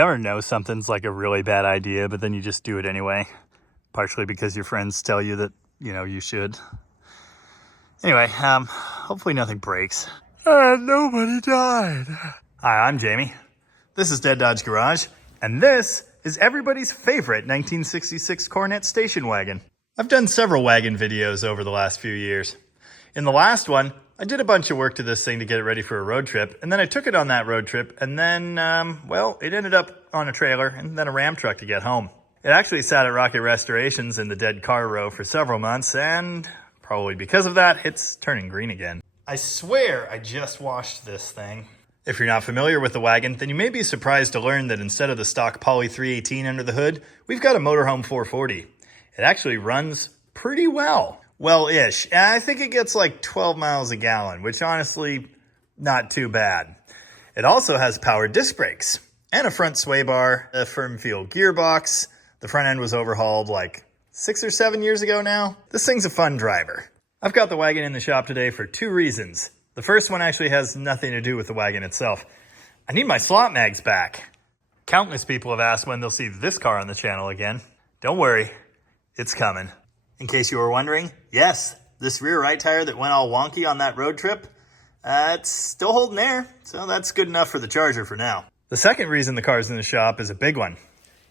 you ever know something's like a really bad idea, but then you just do it anyway? Partially because your friends tell you that, you know, you should. Anyway, hopefully nothing breaks. And nobody died. Hi, I'm Jamie. This is Dead Dodge Garage, and this is everybody's favorite 1966 Coronet station wagon. I've done several wagon videos over the last few years. In the last one, I did a bunch of work to this thing to get it ready for a road trip, and then I took it on that road trip, and then, well, it ended up on a trailer and then a Ram truck to get home. It actually sat at Rocket Restorations in the dead car row for several months, and probably because of that, it's turning green again. I swear I just washed this thing. If you're not familiar with the wagon, then you may be surprised to learn that instead of the stock Poly 318 under the hood, we've got a motorhome 440. It actually runs pretty well. Well-ish. And I think it gets like 12 miles a gallon, which honestly, not too bad. It also has power disc brakes and a front sway bar, a firm feel gearbox. The front end was overhauled like 6 or 7 years ago now. This thing's a fun driver. I've got the wagon in the shop today for 2 reasons. The first one actually has nothing to do with the wagon itself. I need my slot mags back. Countless people have asked when they'll see this car on the channel again. Don't worry, it's coming. In case you were wondering, yes, this rear right tire that went all wonky on that road trip, it's still holding air, so that's good enough for the Charger for now. The second reason the car's in the shop is a big one.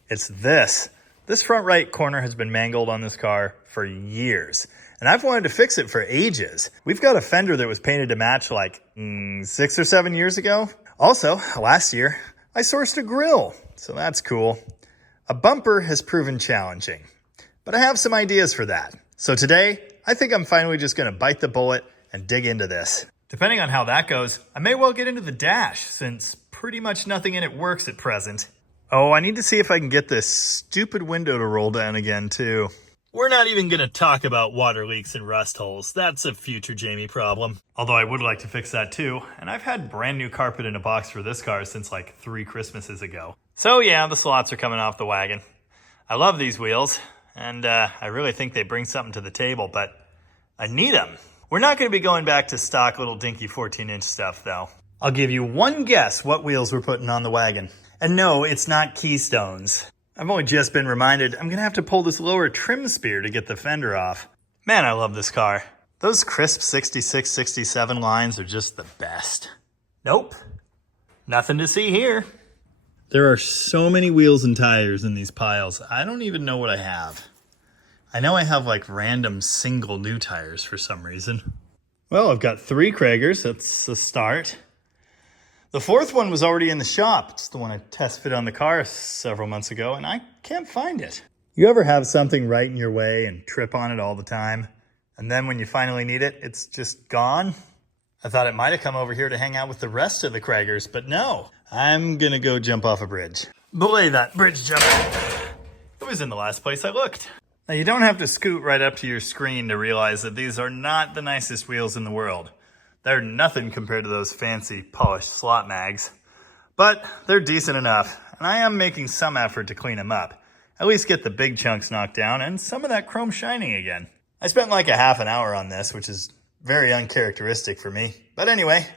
It's this. This front right corner has been mangled on this car for years, and I've wanted to fix it for ages. We've got a fender that was painted to match like 6 or 7 years ago. Also, last year, I sourced a grille, so that's cool. A bumper has proven challenging, but I have some ideas for that. So today, I think I'm finally just gonna bite the bullet and dig into this. Depending on how that goes, I may well get into the dash, since pretty much nothing in it works at present. Oh, I need to see if I can get this stupid window to roll down again, too. We're not even gonna talk about water leaks and rust holes. That's a future Jamie problem. Although I would like to fix that too, and I've had brand new carpet in a box for this car since like 3 Christmases ago. So yeah, the slots are coming off the wagon. I love these wheels. And I really think they bring something to the table, but I need them. We're not going to be going back to stock little dinky 14-inch stuff, though. I'll give you one guess what wheels we're putting on the wagon. And no, it's not Keystones. I've only just been reminded I'm going to have to pull this lower trim spear to get the fender off. Man, I love this car. Those crisp 66, 67 lines are just the best. Nope. Nothing to see here. There are so many wheels and tires in these piles. I don't even know what I have. I know I have like random single new tires for some reason. Well, I've got 3 Kragers. That's a start. The 4th one was already in the shop. It's the one I test fit on the car several months ago, and I can't find it. You ever have something right in your way and trip on it all the time? And then when you finally need it, it's just gone? I thought it might have come over here to hang out with the rest of the Kragers, but no. I'm gonna go jump off a bridge. Belay that bridge jump. It was in the last place I looked. Now you don't have to scoot right up to your screen to realize that these are not the nicest wheels in the world. They're nothing compared to those fancy polished slot mags. But they're decent enough, and I am making some effort to clean them up. At least get the big chunks knocked down and some of that chrome shining again. I spent like a half an hour on this, which is very uncharacteristic for me. But anyway,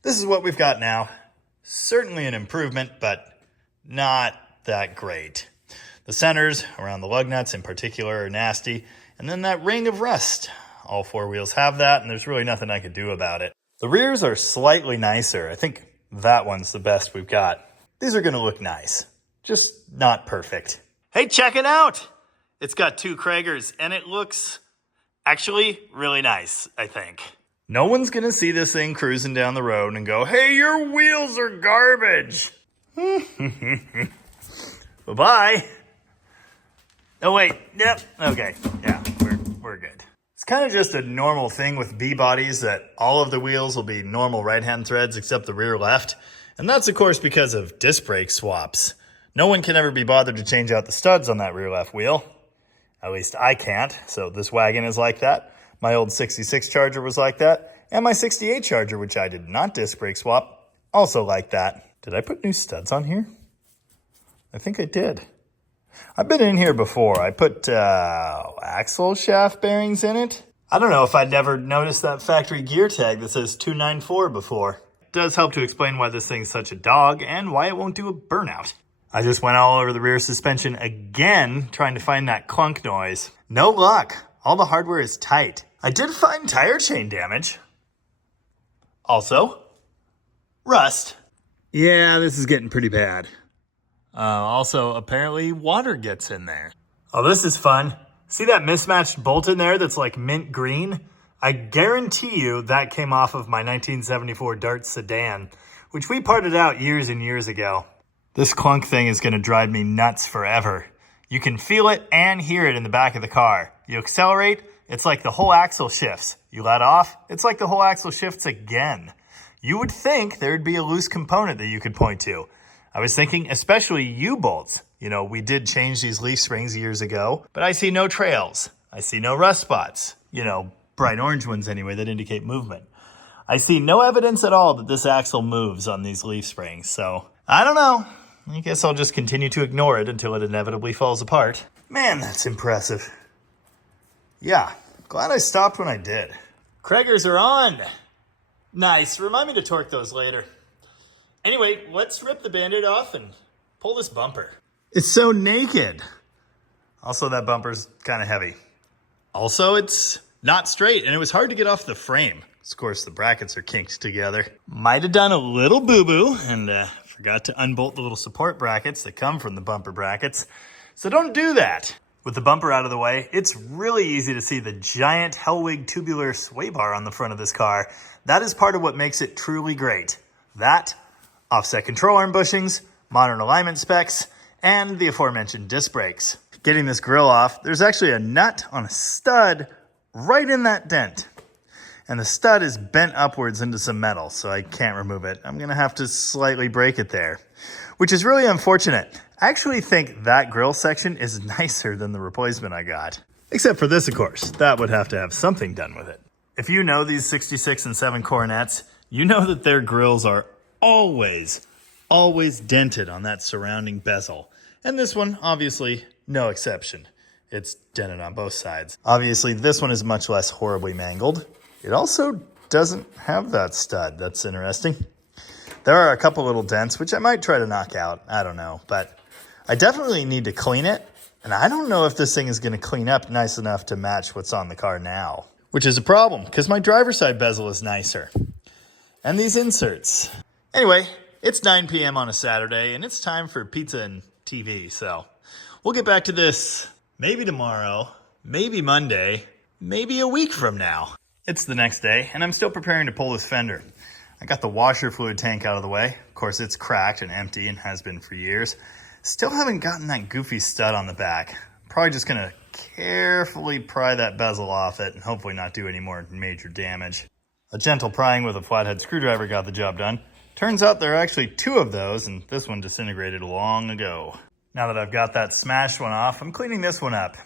this is what we've got now. Certainly an improvement, but not that great. The centers, around the lug nuts in particular, are nasty, and then that ring of rust. All 4 wheels have that, and there's really nothing I could do about it. The rears are slightly nicer. I think that one's the best we've got. These are gonna look nice, just not perfect. Hey, check it out! It's got 2 Kragers, and it looks actually really nice, I think. No one's gonna see this thing cruising down the road and go, hey, your wheels are garbage. Bye-bye. Oh, wait. Yep. Okay. Yeah, we're good. It's kind of just a normal thing with B-bodies that all of the wheels will be normal right-hand threads except the rear left. And that's, of course, because of disc brake swaps. No one can ever be bothered to change out the studs on that rear left wheel. At least I can't. So this wagon is like that. My old 66 Charger was like that, and my 68 Charger, which I did not disc brake swap, also like that. Did I put new studs on here? I think I did. I've been in here before. I put axle shaft bearings in it. I don't know if I'd never noticed that factory gear tag that says 294 before. It does help to explain why this thing's such a dog and why it won't do a burnout. I just went all over the rear suspension again, trying to find that clunk noise. No luck. All the hardware is tight. I did find tire chain damage. Also, rust. Yeah, this is getting pretty bad. Also, apparently water gets in there. Oh, this is fun. See that mismatched bolt in there that's like mint green? I guarantee you that came off of my 1974 Dart sedan, which we parted out years and years ago. This clunk thing is going to drive me nuts forever. You can feel it and hear it in the back of the car. You accelerate, it's like the whole axle shifts. You let off, it's like the whole axle shifts again. You would think there'd be a loose component that you could point to. I was thinking especially U-bolts. You know, we did change these leaf springs years ago, but I see no trails. I see no rust spots. You know, bright orange ones anyway that indicate movement. I see no evidence at all that this axle moves on these leaf springs, so I don't know. I guess I'll just continue to ignore it until it inevitably falls apart. Man, that's impressive. Yeah, glad I stopped when I did. Craigers are on. Nice, remind me to torque those later. Anyway, let's rip the Band-Aid off and pull this bumper. It's so naked. Also, that bumper's kind of heavy. Also, it's not straight, and it was hard to get off the frame. Of course, the brackets are kinked together. Might have done a little boo-boo, and forgot to unbolt the little support brackets that come from the bumper brackets. So don't do that. With the bumper out of the way, it's really easy to see the giant Hellwig tubular sway bar on the front of this car. That is part of what makes it truly great. That, offset control arm bushings, modern alignment specs, and the aforementioned disc brakes. Getting this grille off, there's actually a nut on a stud right in that dent. And the stud is bent upwards into some metal, so I can't remove it. I'm gonna have to slightly break it there, which is really unfortunate. I actually think that grille section is nicer than the replacement I got. Except for this, of course. That would have to have something done with it. If you know these 66 and 7 Coronets, you know that their grills are always dented on that surrounding bezel. And this one, obviously, no exception. It's dented on both sides. Obviously, this one is much less horribly mangled. It also doesn't have that stud. That's interesting. There are a couple little dents, which I might try to knock out. I don't know, but I definitely need to clean it. And I don't know if this thing is going to clean up nice enough to match what's on the car now, which is a problem because my driver's side bezel is nicer. And these inserts. Anyway, it's 9 p.m. on a Saturday, and it's time for pizza and TV, so we'll get back to this maybe tomorrow, maybe Monday, maybe a week from now. It's the next day, and I'm still preparing to pull this fender. I got the washer fluid tank out of the way. Of course, it's cracked and empty and has been for years. Still haven't gotten that goofy stud on the back. Probably just gonna carefully pry that bezel off it and hopefully not do any more major damage. A gentle prying with a flathead screwdriver got the job done. Turns out there are actually 2 of those, and this one disintegrated long ago. Now that I've got that smashed one off, I'm cleaning this one up.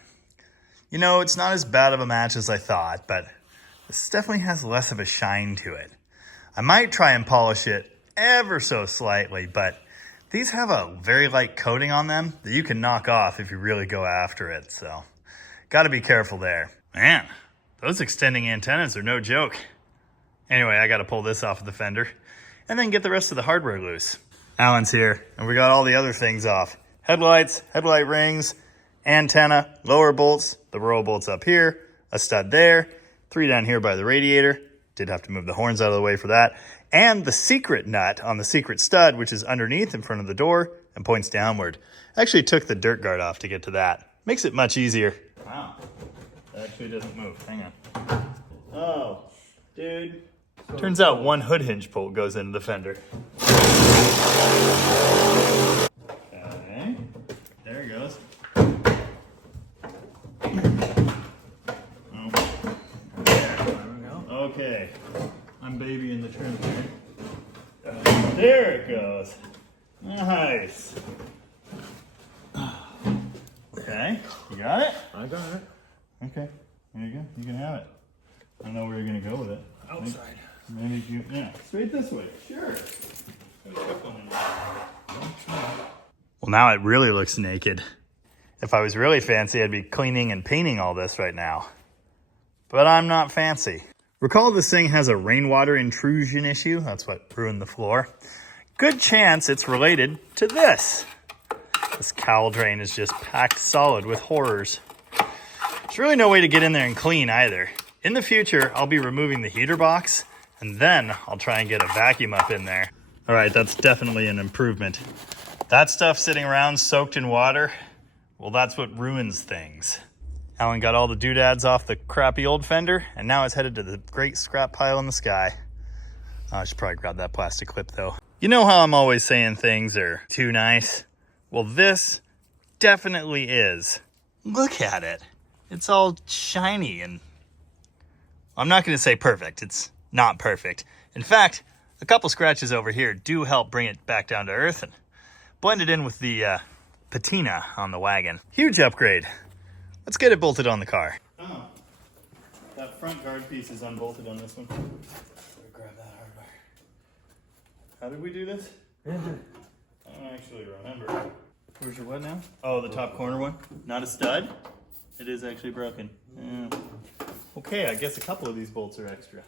You know, it's not as bad of a match as I thought, but this definitely has less of a shine to it. I might try and polish it ever so slightly, but these have a very light coating on them that you can knock off if you really go after it, so gotta be careful there. Man, those extending antennas are no joke. Anyway, I gotta pull this off of the fender and then get the rest of the hardware loose. Allan's here, and we got all the other things off. Headlights, headlight rings, antenna, lower bolts, the roll bolts up here, a stud there, 3 down here by the radiator. Did have to move the horns out of the way for that. And the secret nut on the secret stud, which is underneath in front of the door and points downward. I actually took the dirt guard off to get to that. Makes it much easier. Wow, that actually doesn't move. Hang on. Oh, dude. Turns out one hood hinge bolt goes into the fender. Okay, there it goes. Okay, I'm babying the trim here. There it goes. Nice. Okay, you got it? I got it. Okay, there you go. You can have it. I don't know where you're going to go with it. Outside. Maybe you, yeah, straight this way. Sure. Well, now it really looks naked. If I was really fancy, I'd be cleaning and painting all this right now. But I'm not fancy. Recall this thing has a rainwater intrusion issue. That's what ruined the floor. Good chance it's related to this. This cowl drain is just packed solid with horrors. There's really no way to get in there and clean either. In the future, I'll be removing the heater box, and then I'll try and get a vacuum up in there. All right, that's definitely an improvement. That stuff sitting around soaked in water, well, that's what ruins things. Allan got all the doodads off the crappy old Fender, and now is headed to the great scrap pile in the sky. I should probably grab that plastic clip though. You know how I'm always saying things are too nice? Well, this definitely is. Look at it. It's all shiny, and I'm not gonna say perfect. It's not perfect. In fact, a couple scratches over here do help bring it back down to earth and blend it in with the patina on the wagon. Huge upgrade. Let's get it bolted on the car. Oh, that front guard piece is unbolted on this one. Better grab that hardware. How did we do this? I don't actually remember. Where's your what now? Oh, the top corner one? Not a stud? It is actually broken. Yeah. Okay, I guess a couple of these bolts are extra.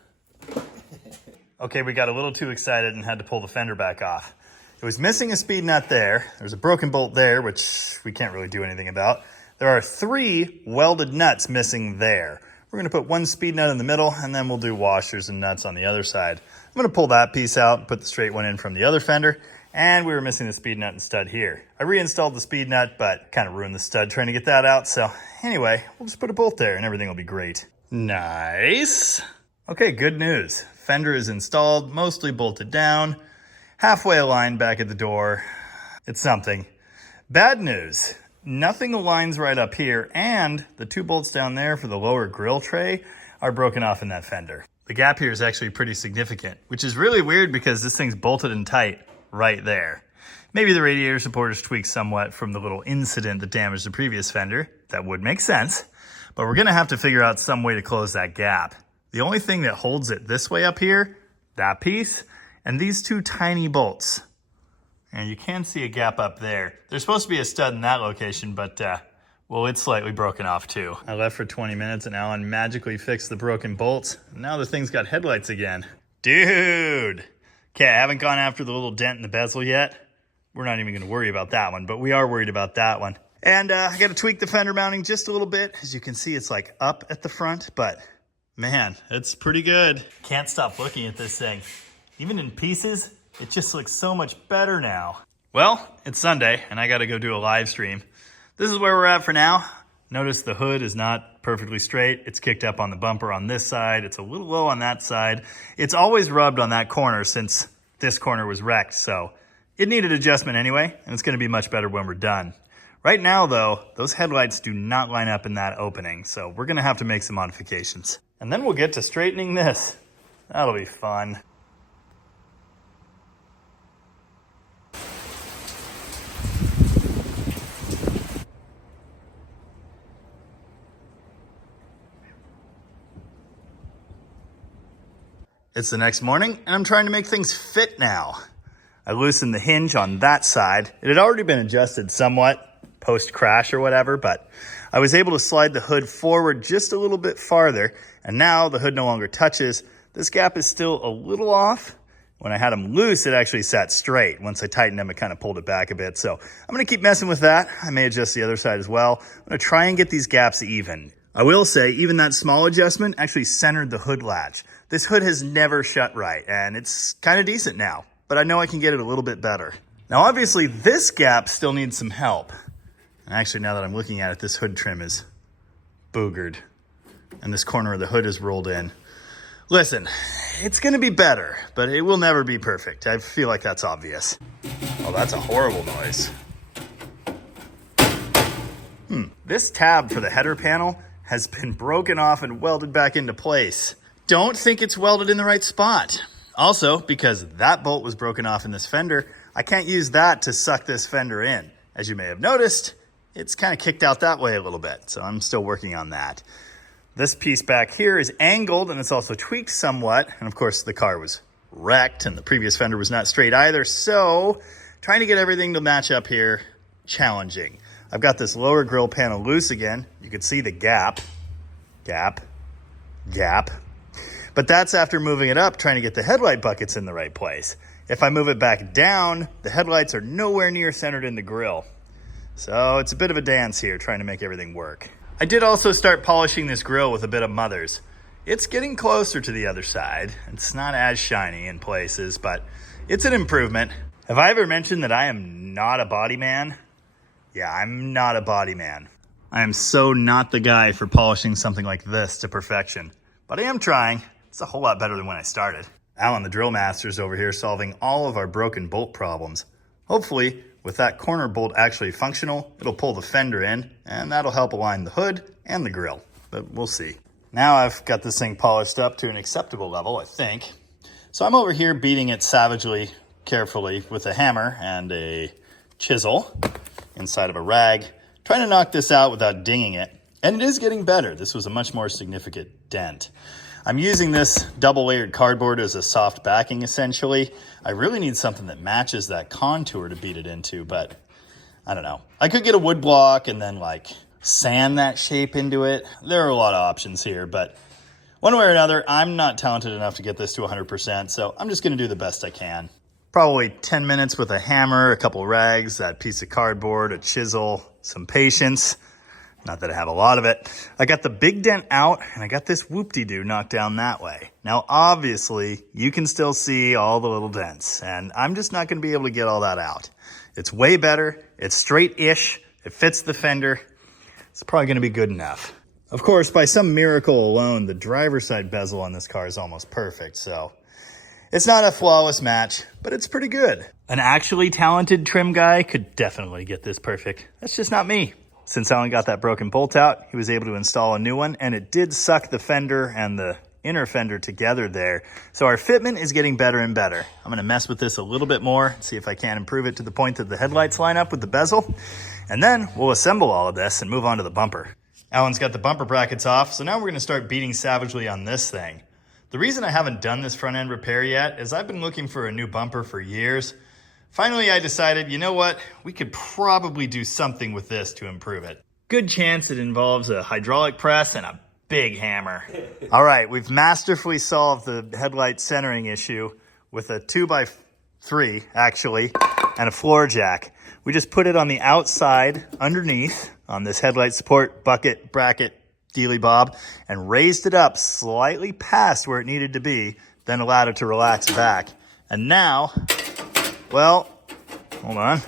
Okay, we got a little too excited and had to pull the fender back off. It was missing a speed nut there. There's a broken bolt there, which we can't really do anything about. There are 3 welded nuts missing there. We're gonna put one speed nut in the middle, and then we'll do washers and nuts on the other side. I'm gonna pull that piece out and put the straight one in from the other fender, and we were missing the speed nut and stud here. I reinstalled the speed nut, but kind of ruined the stud trying to get that out, so anyway, we'll just put a bolt there and everything will be great. Nice. Okay, good news. Fender is installed, mostly bolted down, halfway aligned back at the door. It's something. Bad news. Nothing aligns right up here, and the 2 bolts down there for the lower grill tray are broken off in that fender. The gap here is actually pretty significant, which is really weird because this thing's bolted in tight right there. Maybe the radiator support is tweaked somewhat from the little incident that damaged the previous fender. That would make sense, but we're gonna have to figure out some way to close that gap. The only thing that holds it this way up here, that piece, and these 2 tiny bolts. And you can see a gap up there. There's supposed to be a stud in that location, but well, it's slightly broken off too. I left for 20 minutes and Allan magically fixed the broken bolts. Now the thing's got headlights again. Dude! Okay, I haven't gone after the little dent in the bezel yet. We're not even gonna worry about that one, but we are worried about that one. And I gotta tweak the fender mounting just a little bit. As you can see, it's like up at the front, but man, it's pretty good. Can't stop looking at this thing. Even in pieces, it just looks so much better now. Well, it's Sunday and I gotta go do a live stream. This is where we're at for now. Notice the hood is not perfectly straight. It's kicked up on the bumper on this side. It's a little low on that side. It's always rubbed on that corner since this corner was wrecked, so it needed adjustment anyway, and it's gonna be much better when we're done. Right now though, those headlights do not line up in that opening, so we're gonna have to make some modifications. And then we'll get to straightening this. That'll be fun. It's the next morning, and I'm trying to make things fit now. I loosened the hinge on that side. It had already been adjusted somewhat post-crash or whatever, but I was able to slide the hood forward just a little bit farther, and now the hood no longer touches. This gap is still a little off. When I had them loose, it actually sat straight. Once I tightened them, it kind of pulled it back a bit. So I'm gonna keep messing with that. I may adjust the other side as well. I'm gonna try and get these gaps even. I will say, even that small adjustment actually centered the hood latch. This hood has never shut right, and it's kind of decent now, but I know I can get it a little bit better. Now, obviously, this gap still needs some help. And actually, now that I'm looking at it, this hood trim is boogered, and this corner of the hood is rolled in. Listen, it's gonna be better, but it will never be perfect. I feel like that's obvious. Oh, that's a horrible noise. This tab for the header panel has been broken off and welded back into place. Don't think it's welded in the right spot. Also, because that bolt was broken off in this fender, I can't use that to suck this fender in. As you may have noticed, it's kind of kicked out that way a little bit, so I'm still working on that. This piece back here is angled and it's also tweaked somewhat, and of course the car was wrecked and the previous fender was not straight either, so trying to get everything to match up here, challenging. I've got this lower grille panel loose again. You can see the gap, gap, gap. But that's after moving it up, trying to get the headlight buckets in the right place. If I move it back down, the headlights are nowhere near centered in the grille. So it's a bit of a dance here trying to make everything work. I did also start polishing this grill with a bit of Mother's. It's getting closer to the other side. It's not as shiny in places, but it's an improvement. Have I ever mentioned that I am not a body man? Yeah, I'm not a body man. I am so not the guy for polishing something like this to perfection, but I am trying. It's a whole lot better than when I started. Allan the drill master's over here solving all of our broken bolt problems. Hopefully, with that corner bolt actually functional, it'll pull the fender in, and that'll help align the hood and the grill, but we'll see. Now I've got this thing polished up to an acceptable level, I think. So I'm over here beating it savagely, carefully with a hammer and a chisel inside of a rag, trying to knock this out without dinging it. And it is getting better. This was a much more significant dent. I'm using this double layered cardboard as a soft backing essentially. I really need something that matches that contour to beat it into, but I don't know. I could get a wood block and then like sand that shape into it. There are a lot of options here, but one way or another, I'm not talented enough to get this to 100%, so I'm just gonna do the best I can. Probably 10 minutes with a hammer, a couple rags, that piece of cardboard, a chisel, some patience. Not that I have a lot of it. I got the big dent out and I got this whoop-de-doo knocked down that way. Now, obviously, you can still see all the little dents and I'm just not gonna be able to get all that out. It's way better, it's straight-ish, it fits the fender. It's probably gonna be good enough. Of course, by some miracle alone, the driver's side bezel on this car is almost perfect, so it's not a flawless match, but it's pretty good. An actually talented trim guy could definitely get this perfect. That's just not me. Since Allan got that broken bolt out, he was able to install a new one, and it did suck the fender and the inner fender together there. So our fitment is getting better and better. I'm gonna mess with this a little bit more, see if I can improve it to the point that the headlights line up with the bezel, and then we'll assemble all of this and move on to the bumper. Allan's got the bumper brackets off, so now we're gonna start beating savagely on this thing. The reason I haven't done this front end repair yet is I've been looking for a new bumper for years. Finally, I decided, you know what? We could probably do something with this to improve it. Good chance it involves a hydraulic press and a big hammer. All right, we've masterfully solved the headlight centering issue with a 2x3, actually, and a floor jack. We just put it on the outside underneath on this headlight support bucket bracket dealy bob and raised it up slightly past where it needed to be, then allowed it to relax back. And now, well, hold on.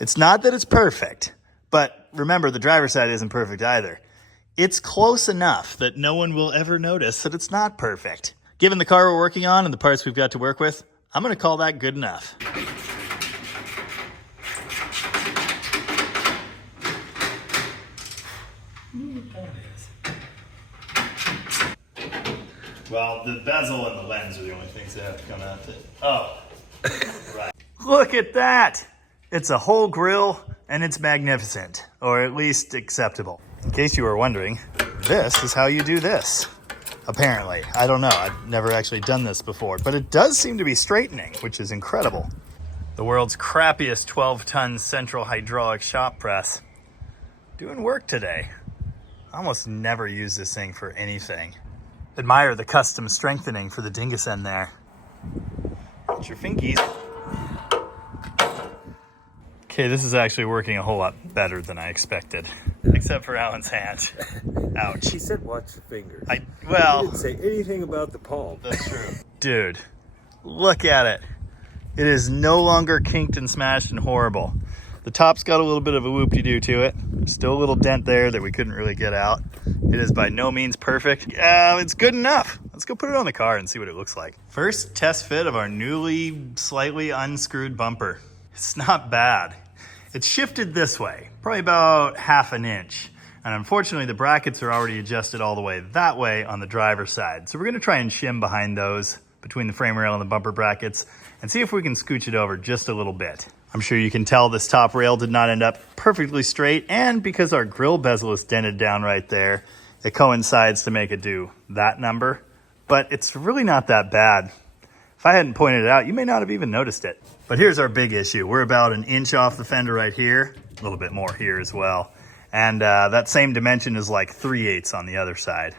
It's not that it's perfect, but remember the driver's side isn't perfect either. It's close enough that no one will ever notice that it's not perfect. Given the car we're working on and the parts we've got to work with, I'm gonna call that good enough. Well, the bezel and the lens are the only things that have to come out. Oh, right. Look at that. It's a whole grill and it's magnificent, or at least acceptable. In case you were wondering, this is how you do this. Apparently, I don't know. I've never actually done this before, but it does seem to be straightening, which is incredible. The world's crappiest 12-ton central hydraulic shop press. Doing work today. I almost never use this thing for anything. Admire the custom strengthening for the dingus end there. Get your finkies. Okay, this is actually working a whole lot better than I expected. Except for Allan's hand. Ouch. He said watch your fingers. Well, He didn't say anything about the palm. That's true. Dude, look at it. It is no longer kinked and smashed and horrible. The top's got a little bit of a whoop-de-doo to it. There's still a little dent there that we couldn't really get out. It is by no means perfect. It's good enough. Let's go put it on the car and see what it looks like. First test fit of our newly slightly unscrewed bumper. It's not bad. It's shifted this way, probably about ½ an inch. And unfortunately, the brackets are already adjusted all the way that way on the driver's side. So we're gonna try and shim behind those between the frame rail and the bumper brackets and see if we can scooch it over just a little bit. I'm sure you can tell this top rail did not end up perfectly straight, and because our grill bezel is dented down right there, it coincides to make it do that number, but it's really not that bad. If I hadn't pointed it out, you may not have even noticed it. But here's our big issue. We're about 1 inch off the fender right here, a little bit more here as well. And that same dimension is like 3/8 on the other side.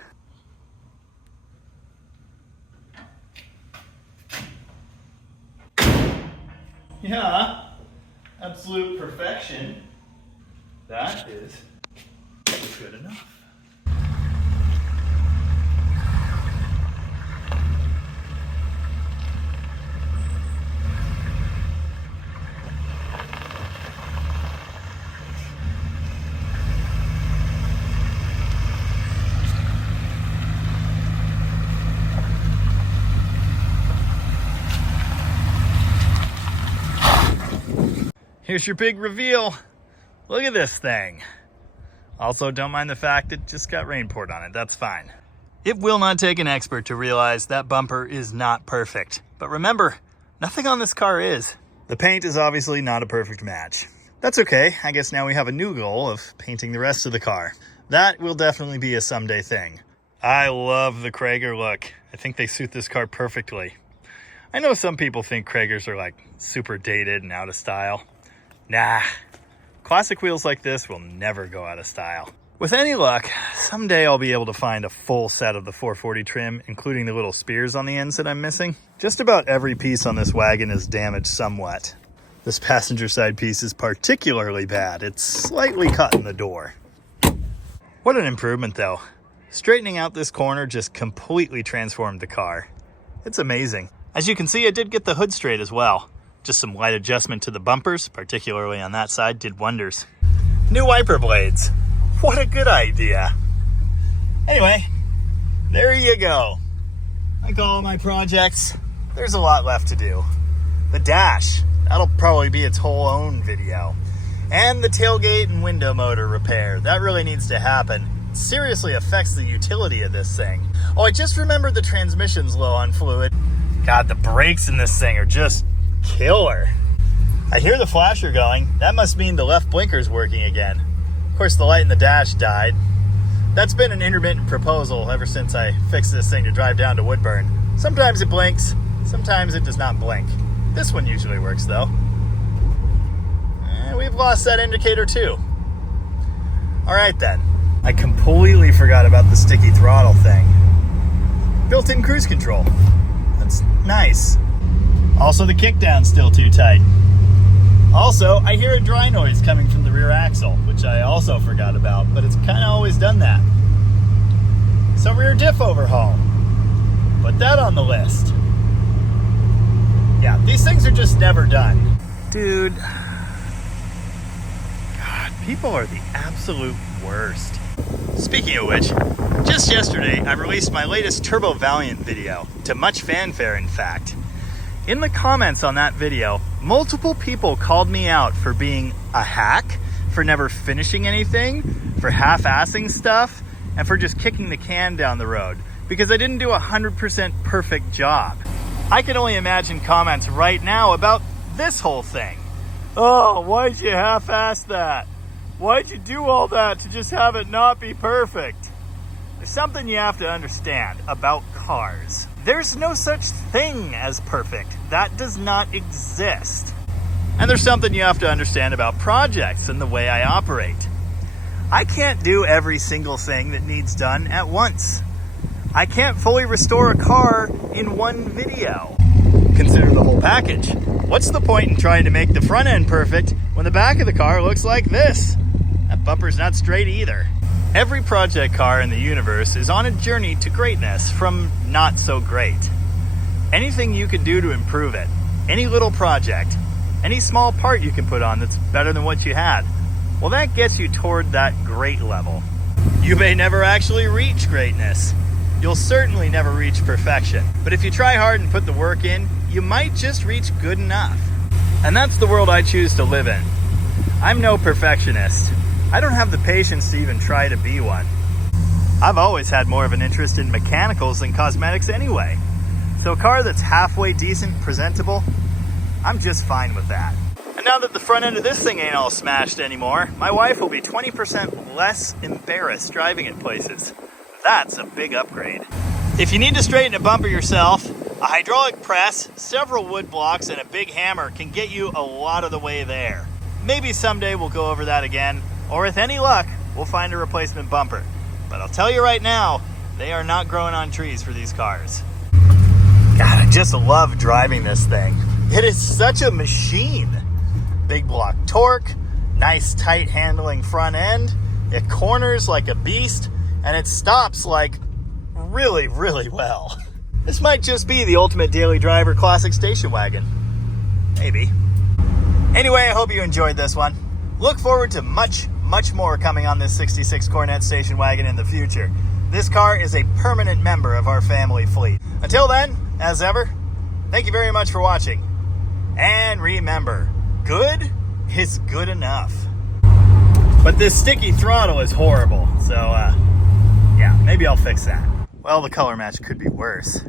Yeah, absolute perfection. That is good enough. Here's your big reveal. Look at this thing. Also, don't mind the fact it just got rain poured on it. That's fine. It will not take an expert to realize that bumper is not perfect. But remember, nothing on this car is. The paint is obviously not a perfect match. That's okay. I guess now we have a new goal of painting the rest of the car. That will definitely be a someday thing. I love the Krager look. I think they suit this car perfectly. I know some people think Kragers are like super dated and out of style. Nah, classic wheels like this will never go out of style. With any luck, someday I'll be able to find a full set of the 440 trim, including the little spears on the ends that I'm missing. Just about every piece on this wagon is damaged somewhat. This passenger side piece is particularly bad. It's slightly cut in the door. What an improvement though. Straightening out this corner just completely transformed the car. It's amazing. As you can see, I did get the hood straight as well. Just some light adjustment to the bumpers, particularly on that side, did wonders. New wiper blades. What a good idea. Anyway, there you go. Like all my projects, there's a lot left to do. The dash, that'll probably be its whole own video. And the tailgate and window motor repair, that really needs to happen. It seriously affects the utility of this thing. Oh, I just remembered the transmission's low on fluid. God, the brakes in this thing are just killer. I hear the flasher going. That must mean the left blinker's working again. Of course, the light in the dash died. That's been an intermittent proposal ever since I fixed this thing to drive down to Woodburn. Sometimes it blinks, sometimes it does not blink. This one usually works though. And we've lost that indicator too. All right then. I completely forgot about the sticky throttle thing. Built-in cruise control. That's nice. Also, the kickdown's still too tight. Also, I hear a dry noise coming from the rear axle, which I also forgot about, but it's kind of always done that. So rear diff overhaul. Put that on the list. Yeah, these things are just never done. Dude. God, people are the absolute worst. Speaking of which, just yesterday I released my latest Turbo Valiant video, to much fanfare in fact. In the comments on that video, multiple people called me out for being a hack, for never finishing anything, for half-assing stuff, and for just kicking the can down the road, because I didn't do a 100% perfect job. I can only imagine comments right now about this whole thing. Oh, why'd you half-ass that? Why'd you do all that to just have it not be perfect? There's something you have to understand about cars. There's no such thing as perfect. That does not exist. And there's something you have to understand about projects and the way I operate. I can't do every single thing that needs done at once. I can't fully restore a car in one video. Consider the whole package. What's the point in trying to make the front end perfect when the back of the car looks like this? That bumper's not straight either. Every project car in the universe is on a journey to greatness from not so great. Anything you can do to improve it, any little project, any small part you can put on that's better than what you had, well, that gets you toward that great level. You may never actually reach greatness. You'll certainly never reach perfection. But if you try hard and put the work in, you might just reach good enough. And that's the world I choose to live in. I'm no perfectionist. I don't have the patience to even try to be one. I've always had more of an interest in mechanicals than cosmetics anyway. So a car that's halfway decent, presentable, I'm just fine with that. And now that the front end of this thing ain't all smashed anymore, my wife will be 20% less embarrassed driving it places. That's a big upgrade. If you need to straighten a bumper yourself, a hydraulic press, several wood blocks, and a big hammer can get you a lot of the way there. Maybe someday we'll go over that again, or with any luck, we'll find a replacement bumper. But I'll tell you right now, they are not growing on trees for these cars. God, I just love driving this thing. It is such a machine. Big block torque, Nice tight handling front end. It corners like a beast, and it stops like really, really well. This might just be the ultimate daily driver classic station wagon. Maybe. Anyway, I hope you enjoyed this one. Look forward to much more coming on this 66 Coronet station wagon in the future. This car is a permanent member of our family fleet. Until then, as ever, thank you very much for watching. And remember, good is good enough. But this sticky throttle is horrible, so yeah, maybe I'll fix that. Well, the color match could be worse.